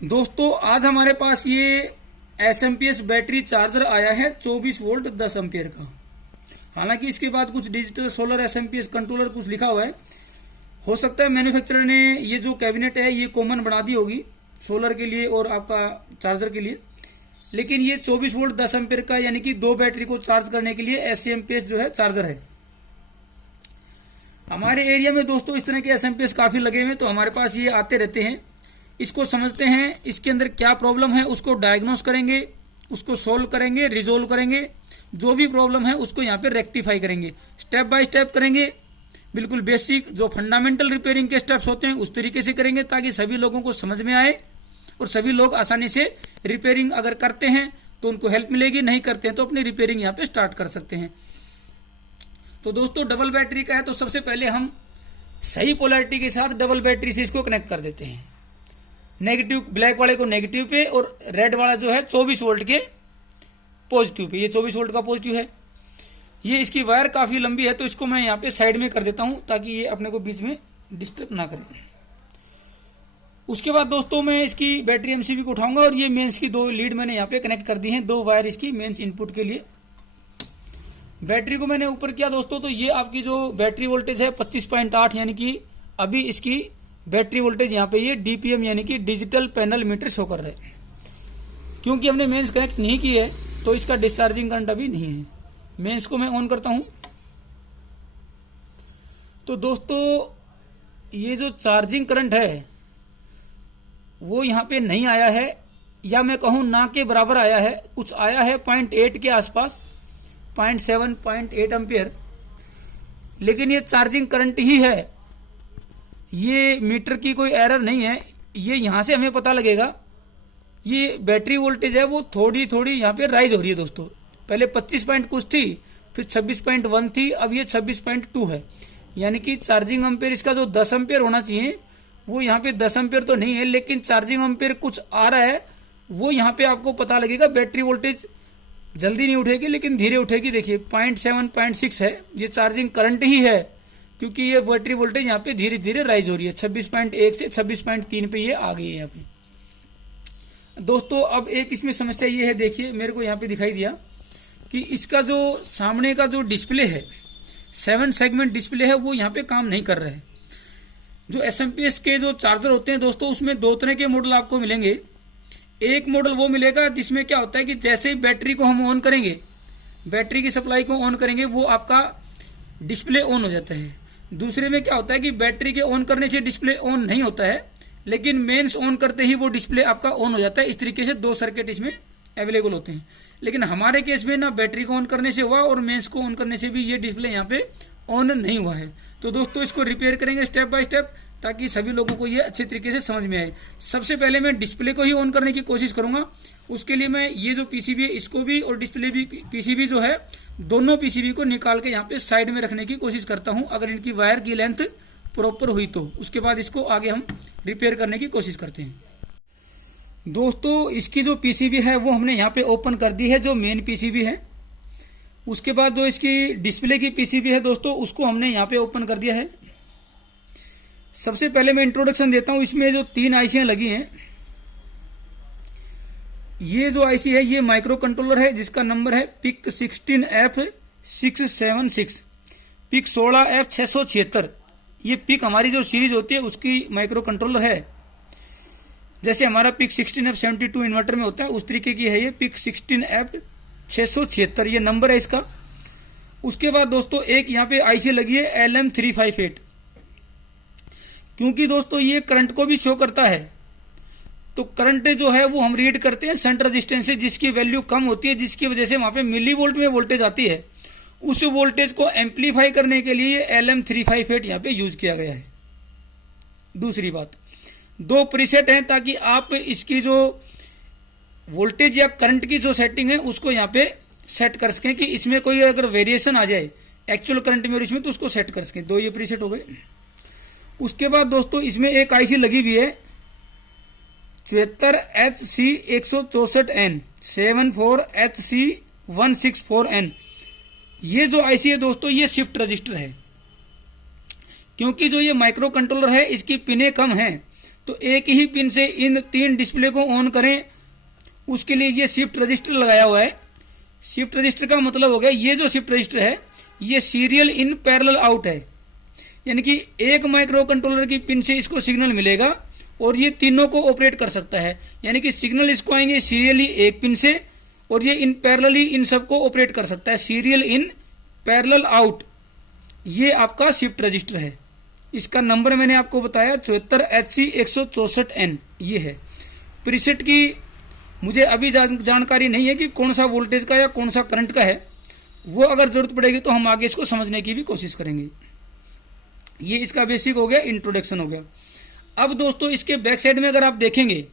दोस्तों आज हमारे पास ये एसएमपीएस बैटरी चार्जर आया है 24 वोल्ट 10 एम्पियर का। हालांकि इसके बाद कुछ डिजिटल सोलर एसएमपीएस कंट्रोलर कुछ लिखा हुआ है। हो सकता है मैन्युफैक्चरर ने ये जो कैबिनेट है ये कॉमन बना दी होगी सोलर के लिए और आपका चार्जर के लिए, लेकिन ये 24 वोल्ट 10 एम्पियर का यानी कि दो बैटरी को चार्ज करने के लिए एसएमपीएस जो है चार्जर है। हमारे एरिया में दोस्तों इस तरह के एसएमपीएस काफी लगे हुए हैं, तो हमारे पास ये आते रहते हैं। इसको समझते हैं, इसके अंदर क्या प्रॉब्लम है उसको डायग्नोस करेंगे, उसको सोल्व करेंगे, रिजोल्व करेंगे। जो भी प्रॉब्लम है उसको यहाँ पे रेक्टिफाई करेंगे, स्टेप बाय स्टेप करेंगे। बिल्कुल बेसिक जो फंडामेंटल रिपेयरिंग के स्टेप्स होते हैं उस तरीके से करेंगे ताकि सभी लोगों को समझ में आए और सभी लोग आसानी से रिपेयरिंग अगर करते हैं तो उनको हेल्प मिलेगी, नहीं करते हैं तो अपनी रिपेयरिंग यहाँ पे स्टार्ट कर सकते हैं। तो दोस्तों डबल बैटरी का है, तो सबसे पहले हम सही पोलैरिटी के साथ डबल बैटरी से इसको कनेक्ट कर देते हैं। नेगेटिव ब्लैक वाले को नेगेटिव पे और रेड वाला जो है 24 वोल्ट के पॉजिटिव पे। ये 24 वोल्ट का पॉजिटिव है। ये इसकी वायर काफी लंबी है तो इसको मैं यहाँ पे साइड में कर देता हूं ताकि ये अपने को बीच में डिस्टर्ब ना करे। उसके बाद दोस्तों मैं इसकी बैटरी एमसीबी को उठाऊंगा और ये मेंस की दो लीड मैंने यहाँ पे कनेक्ट कर दी है, दो वायर इसकी मेंस इनपुट के लिए। बैटरी को मैंने ऊपर किया दोस्तों, तो ये आपकी जो बैटरी वोल्टेज है 25.8 यानी कि अभी इसकी बैटरी वोल्टेज यहाँ पे ये डीपीएम यानी कि डिजिटल पैनल मीटर शो कर रहे हैं। क्योंकि हमने मेंस कनेक्ट नहीं की है तो इसका डिस्चार्जिंग करंट अभी नहीं है। मेंस को मैं ऑन करता हूं तो दोस्तों ये जो चार्जिंग करंट है वो यहाँ पे नहीं आया है, या मैं कहूं ना के बराबर आया है। कुछ आया है 0.8 के आसपास, 0.7 0.8 एम्पियर, लेकिन ये चार्जिंग करंट ही है। ये मीटर की कोई एरर नहीं है। ये यहां से हमें पता लगेगा ये बैटरी वोल्टेज है वो थोड़ी थोड़ी यहाँ पे राइज हो रही है दोस्तों। पहले 25 पॉइंट कुछ थी, फिर 26.1 थी, अब ये 26.2 है। यानी कि चार्जिंग एम्पियर इसका जो 10 एम्पियर होना चाहिए वो यहाँ पे 10 एम्पियर तो नहीं है, लेकिन चार्जिंग एम्पियर कुछ आ रहा है। वो यहाँ पे आपको पता लगेगा। बैटरी वोल्टेज जल्दी नहीं उठेगी लेकिन धीरे उठेगी। देखिए 0.7 0.6 है, ये चार्जिंग करंट ही है क्योंकि ये बैटरी वोल्टेज यहाँ पे धीरे धीरे राइज हो रही है। 26.1 से 26.3 पे ये आ गई है यहाँ पे दोस्तों। अब एक इसमें समस्या ये है, देखिए मेरे को यहाँ पे दिखाई दिया कि इसका जो सामने का जो डिस्प्ले है 7 सेगमेंट डिस्प्ले है वो यहाँ पे काम नहीं कर रहा है। जो एसएमपीएस के जो चार्जर होते हैं दोस्तों उसमें दो तरह के मॉडल आपको मिलेंगे। एक मॉडल वो मिलेगा जिसमें क्या होता है कि जैसे ही बैटरी को हम ऑन करेंगे, बैटरी की सप्लाई को ऑन करेंगे, वो आपका डिस्प्ले ऑन हो जाता है। दूसरे में क्या होता है कि बैटरी के ऑन करने से डिस्प्ले ऑन नहीं होता है, लेकिन मेंस ऑन करते ही वो डिस्प्ले आपका ऑन हो जाता है। इस तरीके से दो सर्किट इसमें अवेलेबल होते हैं। लेकिन हमारे केस में ना बैटरी को ऑन करने से हुआ और मेंस को ऑन करने से भी ये डिस्प्ले यहाँ पे ऑन नहीं हुआ है। तो दोस्तों इसको रिपेयर करेंगे स्टेप बाय स्टेप ताकि सभी लोगों को ये अच्छे तरीके से समझ में आए। सबसे पहले मैं डिस्प्ले को ही ऑन करने की कोशिश करूंगा। उसके लिए मैं ये जो पीसीबी है इसको भी और डिस्प्ले भी पीसीबी जो है दोनों पीसीबी को निकाल के यहाँ पे साइड में रखने की कोशिश करता हूं। अगर इनकी वायर की लेंथ प्रॉपर हुई तो उसके बाद इसको आगे हम रिपेयर करने की कोशिश करते हैं। दोस्तों इसकी जो पीसीबी है वो हमने यहाँ पे ओपन कर दी है, जो मेन पीसीबी है। उसके बाद जो इसकी डिस्प्ले की पीसीबी है दोस्तों उसको हमने यहाँ पे ओपन कर दिया है। सबसे पहले मैं इंट्रोडक्शन देता हूं। इसमें जो 3 आईसियां लगी हैं, ये जो आईसी है ये माइक्रो कंट्रोलर है जिसका नंबर है पिक 16F676, पिक 16F676। ये पिक हमारी जो सीरीज होती है उसकी माइक्रो कंट्रोलर है। जैसे हमारा पिक 16F72 इन्वर्टर में होता है उस तरीके की है ये पिक 16F676, ये नंबर है इसका। उसके बाद दोस्तों एक यहाँ पे आईसी लगी है LM358। क्योंकि दोस्तों ये करंट को भी शो करता है, तो करंट जो है वो हम रीड करते हैं शंट रेजिस्टेंस से, जिसकी वैल्यू कम होती है, जिसकी वजह से वहां पे मिली वोल्ट में वोल्टेज आती है। उस वोल्टेज को एम्पलीफाई करने के लिए LM358 यहाँ पे यूज किया गया है। दूसरी बात, 2 प्रीसेट हैं ताकि आप इसकी जो वोल्टेज या करंट की जो सेटिंग है उसको यहाँ पे सेट कर सकें कि इसमें कोई अगर वेरिएशन आ जाए एक्चुअल करंट में और इसमें तो उसको सेट कर सकें। 2 ये प्रीसेट हो गए। उसके बाद दोस्तों इसमें एक आईसी लगी हुई है 74HC164N 74HC164N। ये जो आईसी है दोस्तों ये शिफ्ट रजिस्टर है। क्योंकि जो ये माइक्रो कंट्रोलर है इसकी पिने कम है तो एक ही पिन से इन 3 डिस्प्ले को ऑन करें, उसके लिए ये शिफ्ट रजिस्टर लगाया हुआ है। शिफ्ट रजिस्टर का मतलब हो गया, ये जो शिफ्ट रजिस्टर है ये सीरियल इन पैरेलल आउट है, यानी कि एक माइक्रो कंट्रोलर की पिन से इसको सिग्नल मिलेगा और ये तीनों को ऑपरेट कर सकता है, यानी कि सिग्नल इसको आएंगे सीरियली एक पिन से और ये इन पैरेलली इन सबको ऑपरेट कर सकता है, सीरियल इन पैरेलल आउट। ये आपका शिफ्ट रजिस्टर है। इसका नंबर मैंने आपको बताया 74HC164N ये है। प्रीसेट की मुझे अभी जानकारी नहीं है कि कौन सा वोल्टेज का या कौन सा करंट का है, वो अगर जरूरत पड़ेगी तो हम आगे इसको समझने की भी कोशिश करेंगे। ये इसका बेसिक हो गया, इंट्रोडक्शन हो गया। अब दोस्तों इसके बैक साइड में अगर आप देखेंगे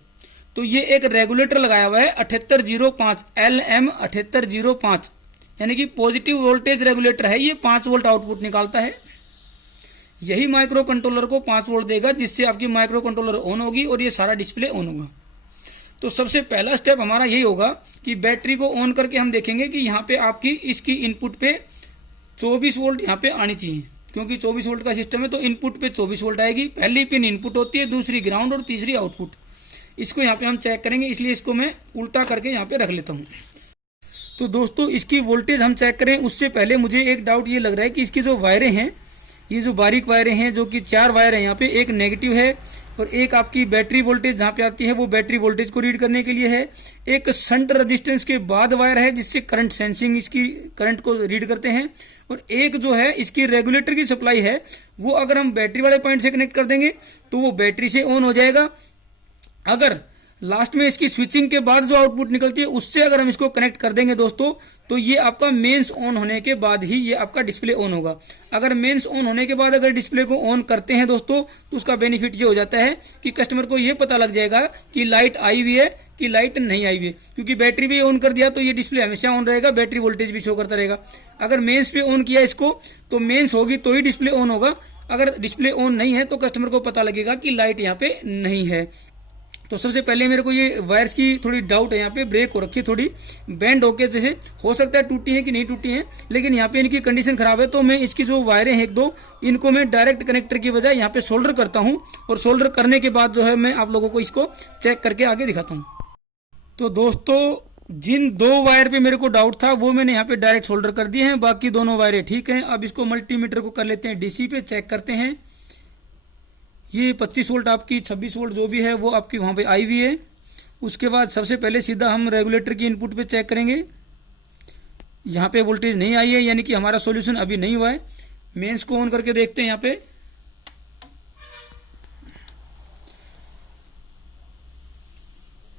तो ये एक रेगुलेटर लगाया हुआ है 7805 LM 7805, यानी कि पॉजिटिव वोल्टेज रेगुलेटर है। ये 5 वोल्ट आउटपुट निकालता है। यही माइक्रो कंट्रोलर को 5 वोल्ट देगा, जिससे आपकी माइक्रो कंट्रोलर ऑन होगी और ये सारा डिस्प्ले ऑन होगा। तो सबसे पहला स्टेप हमारा यही होगा कि बैटरी को ऑन करके हम देखेंगे कि यहाँ पे आपकी इसकी इनपुट पे 24 वोल्ट यहाँ पे आनी चाहिए, क्योंकि 24 वोल्ट का सिस्टम है तो इनपुट पे 24 वोल्ट आएगी। पहली पिन इनपुट होती है, दूसरी ग्राउंड और तीसरी आउटपुट। इसको यहाँ पे हम चेक करेंगे, इसलिए इसको मैं उल्टा करके यहाँ पे रख लेता हूँ। तो दोस्तों इसकी वोल्टेज हम चेक करें उससे पहले मुझे एक डाउट ये लग रहा है कि इसकी जो वायरें हैं, ये जो बारीक वायरें हैं, जो कि 4 वायर है यहाँ पे, एक नेगेटिव है और एक आपकी बैटरी वोल्टेज जहाँ पे आती है वो बैटरी वोल्टेज को रीड करने के लिए है। एक शंट रेजिस्टेंस के बाद वायर है जिससे करंट सेंसिंग, इसकी करंट को रीड करते हैं। और एक जो है इसकी रेगुलेटर की सप्लाई है, वो अगर हम बैटरी वाले पॉइंट से कनेक्ट कर देंगे तो वो बैटरी से ऑन हो जाएगा। अगर लास्ट में इसकी स्विचिंग के बाद जो आउटपुट निकलती है उससे अगर हम इसको कनेक्ट कर देंगे दोस्तों, तो ये आपका मेंस ऑन होने के बाद ही ये आपका डिस्प्ले ऑन होगा। अगर मेंस ऑन होने के बाद अगर डिस्प्ले को ऑन करते हैं दोस्तों, तो उसका बेनिफिट ये हो जाता है कि कस्टमर को ये पता लग जाएगा कि लाइट आई हुई है कि लाइट नहीं आई हुई है, क्योंकि बैटरी भी ऑन कर दिया तो ये डिस्प्ले हमेशा ऑन रहेगा, बैटरी वोल्टेज भी शो करता रहेगा। अगर मेंस पे ऑन किया इसको तो मेंस होगी तो ही डिस्प्ले ऑन होगा। अगर डिस्प्ले ऑन नहीं है तो कस्टमर को पता लगेगा कि लाइट यहाँ पे नहीं है। तो सबसे पहले मेरे को ये वायर्स की थोड़ी डाउट है, यहाँ पे ब्रेक हो रखी है, थोड़ी बेंड होके, जैसे हो सकता है टूटी है कि नहीं टूटी है, लेकिन यहाँ पे इनकी कंडीशन खराब है। तो मैं इसकी जो वायरें हैं 1-2 इनको मैं डायरेक्ट कनेक्टर की बजाय यहाँ पे सोल्डर करता हूँ और सोल्डर करने के बाद जो है मैं आप लोगों को इसको चेक करके आगे दिखाता हूँ। तो दोस्तों जिन 2 वायर पे मेरे को डाउट था वो मैंने यहाँ पे डायरेक्ट सोल्डर कर दिए हैं, बाकी दोनों वायरें ठीक हैं। अब इसको मल्टीमीटर को कर लेते हैं डीसी पे, चेक करते हैं। ये 25 वोल्ट आपकी 26 वोल्ट जो भी है वो आपकी वहां पे आई हुई है। उसके बाद सबसे पहले सीधा हम रेगुलेटर की इनपुट पे चेक करेंगे। यहाँ पे वोल्टेज नहीं आई है, यानी कि हमारा सॉल्यूशन अभी नहीं हुआ है। मेंस को ऑन करके देखते हैं। यहाँ पे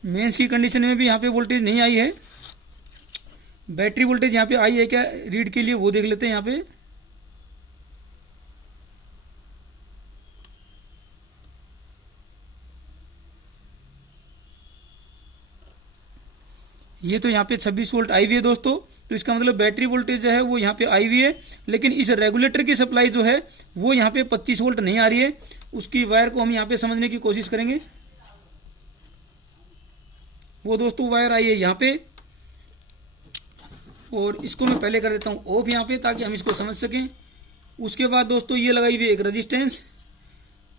मेंस की कंडीशन में भी यहाँ पे वोल्टेज नहीं आई है। बैटरी वोल्टेज यहाँ पे आई है क्या रीड के लिए, वो देख लेते हैं। यहाँ पे ये तो यहाँ पे 26 वोल्ट आई हुई है दोस्तों, तो इसका मतलब बैटरी वोल्टेज जो है वो यहाँ पे आई हुई है, लेकिन इस रेगुलेटर की सप्लाई जो है वो यहाँ पे 25 वोल्ट नहीं आ रही है। उसकी वायर को हम यहाँ पे समझने की कोशिश करेंगे। वो दोस्तों वायर आई है यहाँ पे, और इसको मैं पहले कर देता हूँ ऑफ यहाँ पे ताकि हम इसको समझ सकें। उसके बाद दोस्तों ये लगाई हुई है एक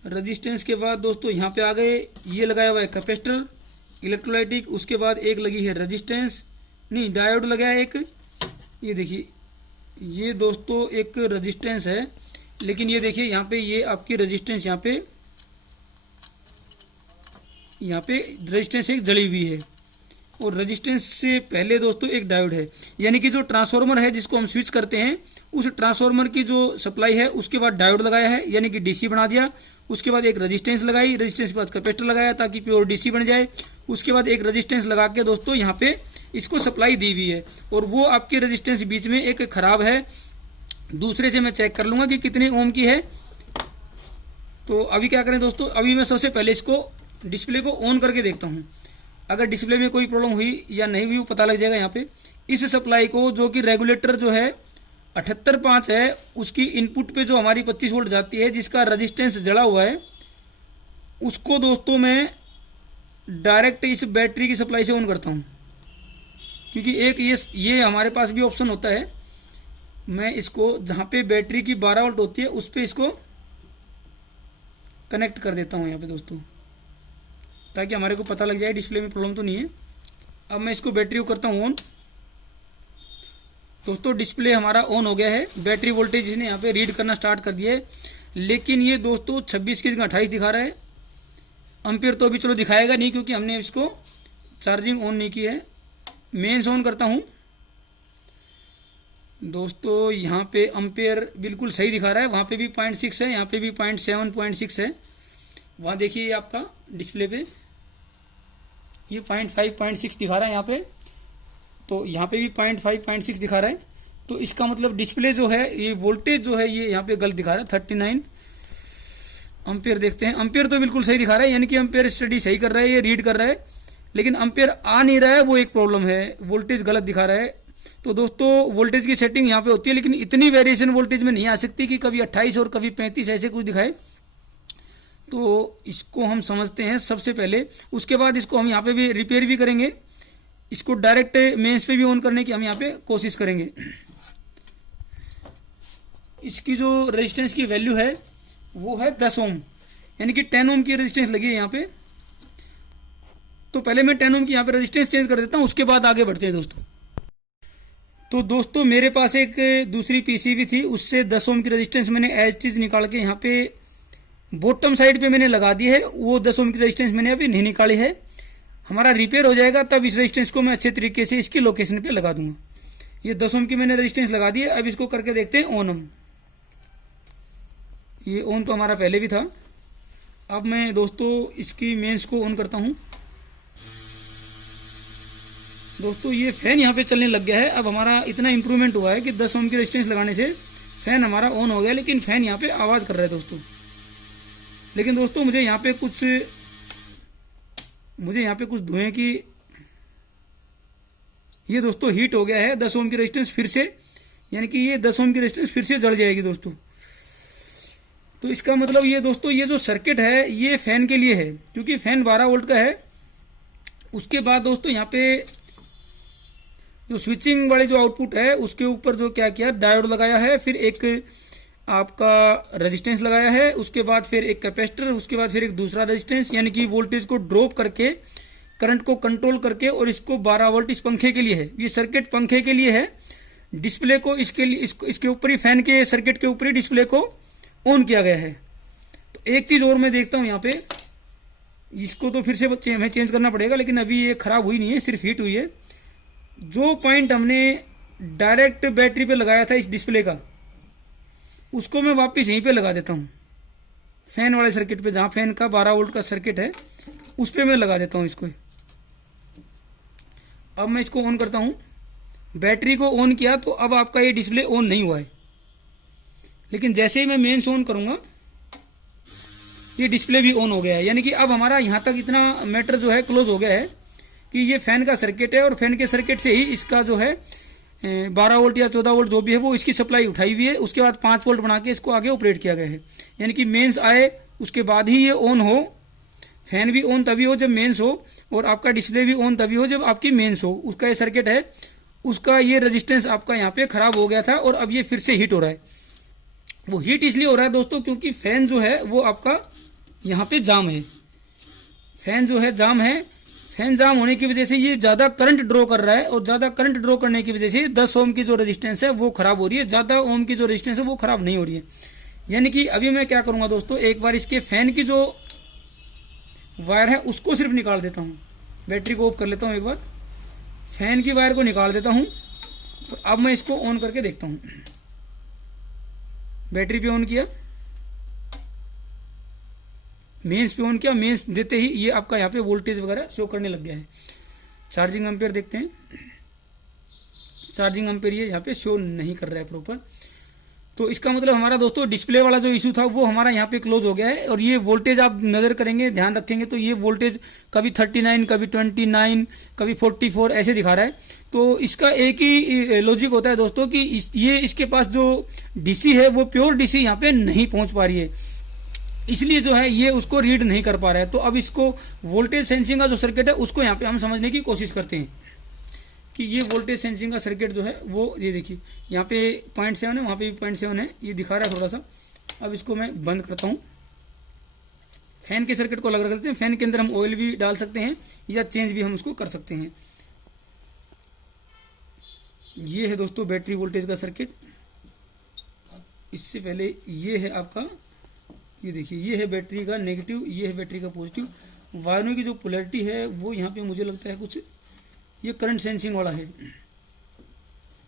रजिस्टेंस के बाद दोस्तों यहाँ पे आ गए, ये लगाया हुआ है कैपेसिटर इलेक्ट्रोलाइटिक। उसके बाद एक लगी है रेजिस्टेंस, नहीं डायोड लगा है एक। ये देखिए ये दोस्तों एक रेजिस्टेंस है, लेकिन ये देखिए यहाँ पे ये आपकी रेजिस्टेंस यहाँ पे रेजिस्टेंस एक जड़ी हुई है, और रेजिस्टेंस से पहले दोस्तों एक डायोड है, यानी कि जो ट्रांसफार्मर है जिसको हम स्विच करते हैं उस ट्रांसफार्मर की जो सप्लाई है उसके बाद डायोड लगाया है, यानी कि डीसी बना दिया। उसके बाद एक रेजिस्टेंस लगाई, रेजिस्टेंस के बाद कैपेसिटर लगाया ताकि प्योर डीसी बन जाए। उसके बाद एक रेजिस्टेंस लगा के दोस्तों यहाँ पे इसको सप्लाई दी हुई है, और वो आपकी रेजिस्टेंस बीच में एक खराब है। दूसरे से मैं चेक कर लूंगा कि कितने ओम की है। तो अभी क्या करें दोस्तों, अभी मैं सबसे पहले इसको डिस्प्ले को ऑन करके देखता हूँ। अगर डिस्प्ले में कोई प्रॉब्लम हुई या नहीं हुई वो पता लग जाएगा। यहाँ पे इस सप्लाई को, जो कि रेगुलेटर जो है 78.5 है, उसकी इनपुट पे जो हमारी 25 वोल्ट जाती है जिसका रेजिस्टेंस जड़ा हुआ है, उसको दोस्तों मैं डायरेक्ट इस बैटरी की सप्लाई से ऑन करता हूँ, क्योंकि एक ये हमारे पास भी ऑप्शन होता है। मैं इसको जहाँ पे बैटरी की 12 वोल्ट होती है उस पर इसको कनेक्ट कर देता हूँ यहाँ पे दोस्तों। ताकि हमारे को पता लग जाए डिस्प्ले में प्रॉब्लम तो नहीं है। अब मैं इसको बैटरी को करता हूँ ऑन। दोस्तों डिस्प्ले हमारा ऑन हो गया है, बैटरी वोल्टेज इसने यहाँ पे रीड करना स्टार्ट कर दिया है। लेकिन ये दोस्तों 26 की जगह 28 दिखा रहा है। एम्पियर तो अभी चलो दिखाएगा नहीं क्योंकि हमने इसको चार्जिंग ऑन नहीं की है। मेंस ऑन करता हूँ दोस्तों, यहाँ पे एम्पियर बिल्कुल सही दिखा रहा है, वहाँ पे भी 0.6 है, यहाँ पे भी 0.7 है। वहाँ देखिए आपका डिस्प्ले पे ये 0.5 0.6 दिखा रहा है यहाँ पे, तो यहाँ पे भी 0.5 0.6 दिखा रहा है। तो इसका मतलब डिस्प्ले जो है ये वोल्टेज जो है ये यहाँ पे गलत दिखा रहा है। 39 एम्पियर देखते हैं, एम्पियर तो बिल्कुल सही दिखा रहा है, यानी कि एम्पियर स्टडी सही कर रहा है, ये रीड कर रहा है। लेकिन एम्पियर आ नहीं रहा है, वो एक प्रॉब्लम है, वोल्टेज गलत दिखा रहा है। तो दोस्तों वोल्टेज की सेटिंग यहाँ पे होती है, लेकिन इतनी वेरिएशन वोल्टेज में नहीं आ सकती कि कभी 28 और कभी 35 ऐसे कुछ दिखाए। तो इसको हम समझते हैं सबसे पहले, उसके बाद इसको हम यहाँ पे भी रिपेयर भी करेंगे। इसको डायरेक्ट मेंस पे भी ऑन करने की हम यहाँ पे कोशिश करेंगे। इसकी जो रेजिस्टेंस की वैल्यू है वो है 10 ओम, यानी कि 10 ओम की रेजिस्टेंस लगी है यहाँ पे। तो पहले मैं 10 ओम की यहाँ पे रेजिस्टेंस चेंज कर देता हूँ, उसके बाद आगे बढ़ते हैं दोस्तों। तो दोस्तों मेरे पास एक दूसरी पीसीबी थी, उससे 10 ओम की रेजिस्टेंस मैंने एज इट इज निकाल के यहाँ पे बॉटम साइड पे मैंने लगा दी है। वो 10 ओम की रेजिस्टेंस मैंने अभी नहीं निकाली है। हमारा रिपेयर हो जाएगा तब इस रेजिस्टेंस को मैं अच्छे तरीके से इसकी लोकेशन पे लगा दूंगा। ये 10 ओम की मैंने रेजिस्टेंस लगा दी है। अब इसको करके देखते हैं ऑन। हम ये ऑन तो हमारा पहले भी था। अब मैं दोस्तों इसकी मेंस को ऑन करता हूं। दोस्तों ये फैन यहाँ पे चलने लग गया है। अब हमारा इतना इंप्रूवमेंट हुआ है कि 10 ओम की रेजिस्टेंस लगाने से फैन हमारा ऑन हो गया, लेकिन फैन यहाँ पे आवाज कर रहा है दोस्तों। लेकिन दोस्तों मुझे यहाँ पे कुछ धुएं की, ये दोस्तों हीट हो गया है 10 ओम की रेजिस्टेंस फिर से, यानी कि ये 10 ओम की रेजिस्टेंस फिर से जल जाएगी दोस्तों। तो इसका मतलब ये दोस्तों ये जो सर्किट है ये फैन के लिए है, क्योंकि फैन 12 वोल्ट का है। उसके बाद दोस्तों यहाँ पे जो स्विचिंग वाली जो आउटपुट है उसके ऊपर जो क्या किया, डायोड लगाया है, फिर एक आपका रेजिस्टेंस लगाया है, उसके बाद फिर एक कैपेसिटर, उसके बाद फिर एक दूसरा रेजिस्टेंस, यानी कि वोल्टेज को ड्रॉप करके करंट को कंट्रोल करके, और इसको 12 वोल्ट इस पंखे के लिए है। ये सर्किट पंखे के लिए है। डिस्प्ले को इसके लिए इसके ऊपर ही, फैन के सर्किट के ऊपर ही डिस्प्ले को ऑन किया गया है। तो एक चीज और मैं देखता हूं यहाँ पे, इसको तो फिर से हमें चेंज करना पड़ेगा, लेकिन अभी ये खराब हुई नहीं है, सिर्फ हीट हुई है। जो पॉइंट हमने डायरेक्ट बैटरी पे लगाया था इस डिस्प्ले का, उसको मैं वापस यहीं पे लगा देता हूं, फैन वाले सर्किट पे, जहां फैन का 12 वोल्ट का सर्किट है उस पे मैं लगा देता हूं इसको। अब मैं इसको ऑन करता हूं। बैटरी को ऑन किया तो अब आपका ये डिस्प्ले ऑन नहीं हुआ है, लेकिन जैसे ही मैं मेंस ऑन करूंगा ये डिस्प्ले भी ऑन हो गया है। यानी कि अब हमारा यहां तक इतना मैटर जो है क्लोज हो गया है कि ये फैन का सर्किट है, और फैन के सर्किट से ही इसका जो है 12 वोल्ट या 14 वोल्ट जो भी है वो इसकी सप्लाई उठाई हुई है। उसके बाद 5 वोल्ट बना के इसको आगे ऑपरेट किया गया है। यानी कि मेंस आए उसके बाद ही ये ऑन हो। फैन भी ऑन तभी हो जब मेंस हो, और आपका डिस्प्ले भी ऑन तभी हो जब आपकी मेंस हो। उसका ये सर्किट है, उसका ये रेजिस्टेंस आपका यहाँ पे खराब हो गया था, और अब ये फिर से हीट हो रहा है। वो हीट इसलिए हो रहा है दोस्तों क्योंकि फैन जो है वो आपका यहाँ पे जाम है। फैन जो है जाम है। फैन जाम होने की वजह से ये ज्यादा करंट ड्रॉ कर रहा है, और ज्यादा करंट ड्रॉ करने की वजह से 10 ओम की जो रेजिस्टेंस है वो खराब हो रही है, ज्यादा ओम की जो रेजिस्टेंस है वो खराब नहीं हो रही है। यानी कि अभी मैं क्या करूंगा दोस्तों, एक बार इसके फैन की जो वायर है उसको सिर्फ निकाल देता हूं। बैटरी को ऑफ कर लेता हूं, एक बार फैन की वायर को निकाल देता हूं। तो अब मैं इसको ऑन करके देखता हूं। बैटरी पे ऑन किया, मेंस पे ऑन किया, मेंस देते ही ये आपका यहाँ पे वोल्टेज वगैरह शो करने लग गया है। चार्जिंग एम्पेयर देखते हैं। चार्जिंग एम्पेयर ये यहाँ पे शो नहीं कर रहा है प्रॉपर। तो इसका मतलब हमारा दोस्तों डिस्प्ले वाला जो इशू था वो हमारा यहाँ पे क्लोज हो गया है। और ये वोल्टेज आप नजर करेंगे, ध्यान रखेंगे तो ये वोल्टेज कभी 39, कभी 29, कभी 44 ऐसे दिखा रहा है। तो इसका एक ही लॉजिक होता है दोस्तों कि ये इसके पास जो डीसी है वो प्योर डीसी यहाँ पे नहीं पहुंच पा रही है, इसलिए जो है ये उसको रीड नहीं कर पा रहा है। तो अब इसको वोल्टेज सेंसिंग का जो सर्किट है उसको यहाँ पे हम समझने की कोशिश करते हैं कि ये वोल्टेज सेंसिंग का सर्किट जो है वो ये देखिए यहाँ पे 0.7 है, वहाँ पे भी 0.7 है, ये दिखा रहा है थोड़ा सा। अब इसको मैं बंद करता हूँ। फैन के सर्किट को अलग रख देते हैं। फैन के अंदर हम ऑयल भी डाल सकते हैं या चेंज भी हम उसको कर सकते हैं। ये है दोस्तों बैटरी वोल्टेज का सर्किट। इससे पहले ये है आपका, ये देखिए, ये है बैटरी का नेगेटिव, ये है बैटरी का पॉजिटिव। वायरों की जो पोलैरिटी है वो यहाँ पे मुझे लगता है कुछ ये करंट सेंसिंग वाला है।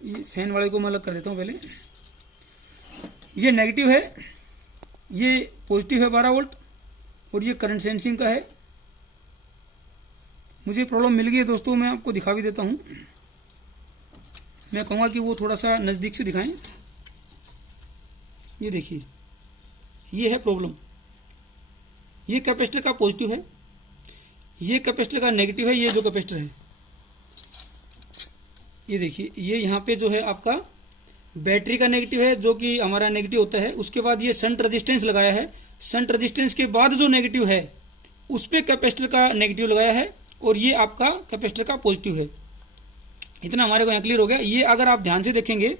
ये फैन वाले को मैं अलग कर देता हूँ पहले। ये नेगेटिव है, ये पॉजिटिव है 12 वोल्ट, और ये करंट सेंसिंग का है। मुझे प्रॉब्लम मिल गई है दोस्तों, मैं आपको दिखा भी देता हूँ। मैं कहूँगा कि वो थोड़ा सा नज़दीक से दिखाएं। ये देखिए, ये है प्रॉब्लम। ये कैपेसिटर का पॉजिटिव है, ये कैपेसिटर का नेगेटिव है। ये जो कैपेसिटर है, ये देखिए, ये यहाँ पे जो है आपका बैटरी का नेगेटिव है, जो कि हमारा नेगेटिव होता है। उसके बाद ये शंट रेजिस्टेंस लगाया है। शंट रेजिस्टेंस के बाद जो नेगेटिव है उस पे कैपेसिटर का नेगेटिव लगाया है, और ये आपका कैपेसिटर का पॉजिटिव है। इतना हमारे को यहाँ क्लियर हो गया। ये अगर आप ध्यान से देखेंगे,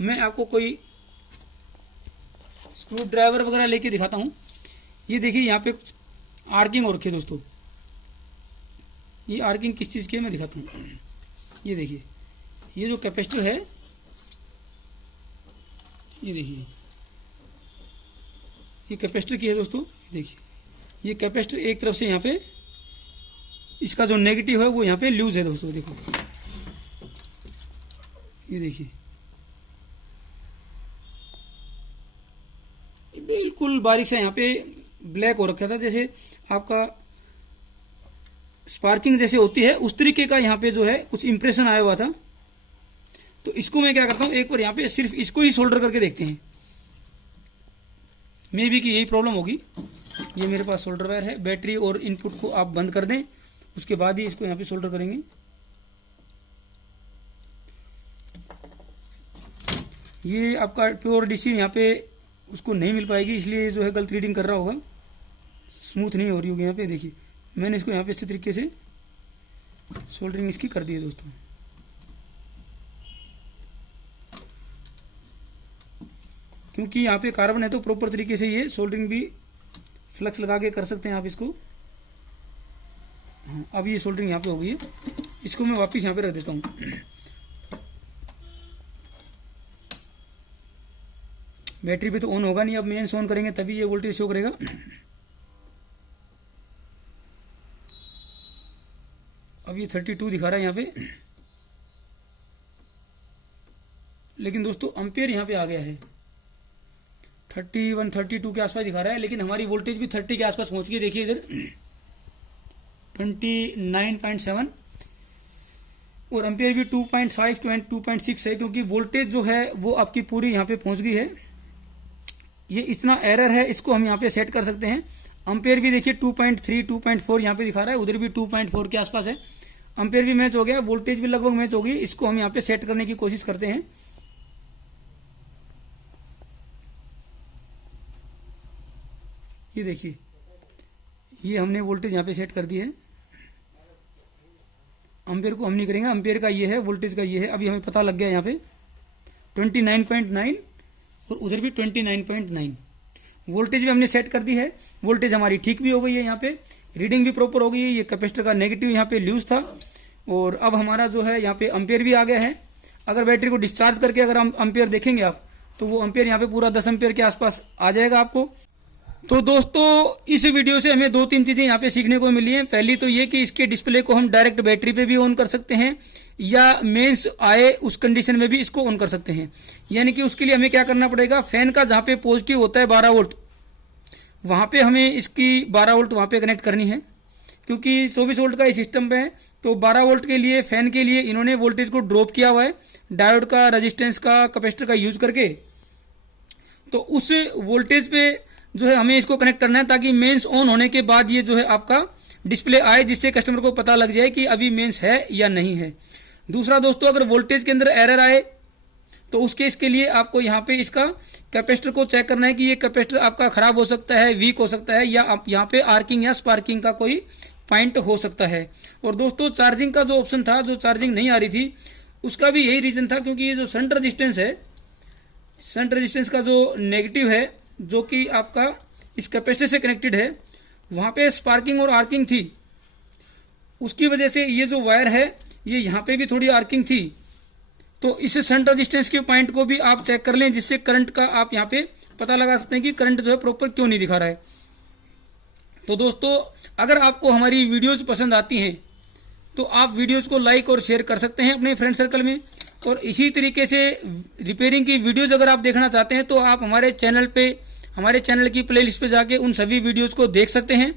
मैं आपको कोई स्क्रू ड्राइवर वगैरह लेके दिखाता हूँ। ये देखिए, यहाँ पे कुछ आर्किंग हो रखी है दोस्तों। ये आर्किंग किस चीज़ की है मैं दिखाता हूँ। ये देखिए, ये जो कैपेसिटर है, ये देखिए, ये कैपेसिटर की है दोस्तों। देखिए, ये कैपेसिटर एक तरफ से यहाँ पे इसका जो नेगेटिव है वो यहाँ पे लूज है दोस्तों। देखो, ये देखिए, बिल्कुल बारीक से यहाँ पे ब्लैक हो रखा था, जैसे आपका स्पार्किंग जैसे होती है उस तरीके का यहाँ पे जो है कुछ इंप्रेशन आया हुआ था। तो इसको मैं क्या करता हूँ, एक बार यहाँ पे सिर्फ इसको ही सोल्डर करके देखते हैं। मे बी कि यही प्रॉब्लम होगी। ये मेरे पास सोल्डर वायर है। बैटरी और इनपुट को आप बंद कर दें, उसके बाद ही इसको यहाँ पे सोल्डर करेंगे। ये आपका प्योर डीसी यहाँ पे उसको नहीं मिल पाएगी, इसलिए जो है गलत रीडिंग कर रहा होगा, स्मूथ नहीं हो रही होगी। यहाँ पे देखिए, मैंने इसको यहाँ पे इसी तरीके से सोल्डरिंग इसकी कर दी है दोस्तों। क्योंकि यहाँ पे कार्बन है तो प्रॉपर तरीके से ये सोल्डरिंग भी फ्लक्स लगा के कर सकते हैं आप इसको। हाँ, अब ये सोल्डरिंग यहाँ पे हो गई है। इसको मैं वापस यहाँ पे रख देता हूँ। बैटरी पे तो ऑन होगा नहीं, अब मेंस ऑन करेंगे तभी ये वोल्टेज शो करेगा। अब ये 32 दिखा रहा है यहाँ पे, लेकिन दोस्तों एम्पियर यहाँ पे आ गया है। 31 32 के आसपास दिखा रहा है, लेकिन हमारी वोल्टेज भी 30 के आसपास पहुंच गई। देखिए इधर 29.7 और एम्पियर भी 2.5 2.6 है, क्योंकि वोल्टेज जो है वो आपकी पूरी यहाँ पे पहुंच गई है। ये इतना एरर है, इसको हम यहाँ पे सेट कर सकते हैं। एम्पियर भी देखिए 2.3 2.4 यहाँ पे दिखा रहा है, उधर भी 2.4 के आसपास है। एम्पियर भी मैच हो गया, वोल्टेज भी लगभग मैच हो गई। इसको हम यहाँ पे सेट करने की कोशिश करते हैं। ये देखिए, ये हमने वोल्टेज यहाँ पे सेट कर दी है। एम्पियर को हम नहीं करेंगे, एम्पियर का ये है, वोल्टेज का ये है। अभी हमें पता लग गया यहाँ पे 29.9 और उधर भी 29.9 वोल्टेज भी हमने सेट कर दी है। वोल्टेज हमारी ठीक भी हो गई है, यहाँ पे रीडिंग भी प्रॉपर हो गई है। ये कैपेसिटर का नेगेटिव यहाँ पे लूज था, और अब हमारा जो है यहाँ पे एम्पियर भी आ गया है। अगर बैटरी को डिस्चार्ज करके अगर हम एम्पियर देखेंगे आप, तो वो एम्पियर यहाँ पे पूरा 10 एम्पियर के आसपास आ जाएगा आपको। तो दोस्तों, इस वीडियो से हमें 2-3 चीजें यहाँ पे सीखने को मिली हैं। पहली तो ये कि इसके डिस्प्ले को हम डायरेक्ट बैटरी पे भी ऑन कर सकते हैं, या मेंस आए उस कंडीशन में भी इसको ऑन कर सकते हैं। यानी कि उसके लिए हमें क्या करना पड़ेगा, फैन का जहाँ पे पॉजिटिव होता है 12 वोल्ट, वहां पे हमें इसकी 12 वोल्ट वहां पे कनेक्ट करनी है, क्योंकि 24 वोल्ट का सिस्टम है। तो 12 वोल्ट के लिए फैन के लिए इन्होंने वोल्टेज को ड्रॉप किया हुआ है डायोड का, रेजिस्टेंस का, कैपेसिटर का यूज करके। तो उस वोल्टेज पे जो है हमें इसको कनेक्ट करना है, ताकि मेंस ऑन होने के बाद ये जो है आपका डिस्प्ले आए, जिससे कस्टमर को पता लग जाए कि अभी मेंस है या नहीं है। दूसरा दोस्तों, अगर वोल्टेज के अंदर एरर आए तो उस केस के लिए आपको यहाँ पे इसका कैपेसिटर को चेक करना है कि ये कैपेसिटर आपका खराब हो सकता है, वीक हो सकता है, या आप यहाँ पे आर्किंग या स्पार्किंग का कोई पॉइंट हो सकता है। और दोस्तों, चार्जिंग का जो ऑप्शन था, जो चार्जिंग नहीं आ रही थी, उसका भी यही रीजन था, क्योंकि ये जो शंट रेजिस्टेंस है, शंट रेजिस्टेंस का जो नेगेटिव है, जो कि आपका इस कैपेसिटर से कनेक्टेड है, वहां पे स्पार्किंग और आर्किंग थी, उसकी वजह से ये जो वायर है ये यहाँ पे भी थोड़ी आर्किंग थी। तो इस शंट रेजिस्टेंस के पॉइंट को भी आप चेक कर लें, जिससे करंट का आप यहाँ पे पता लगा सकते हैं कि करंट जो है प्रॉपर क्यों नहीं दिखा रहा है। तो दोस्तों, अगर आपको हमारी वीडियोस पसंद आती हैं तो आप वीडियोस को लाइक और शेयर कर सकते हैं अपने फ्रेंड सर्कल में। और इसी तरीके से रिपेयरिंग की वीडियोस अगर आप देखना चाहते हैं तो आप हमारे चैनल की प्लेलिस्ट पे जाके उन सभी वीडियोस को देख सकते हैं।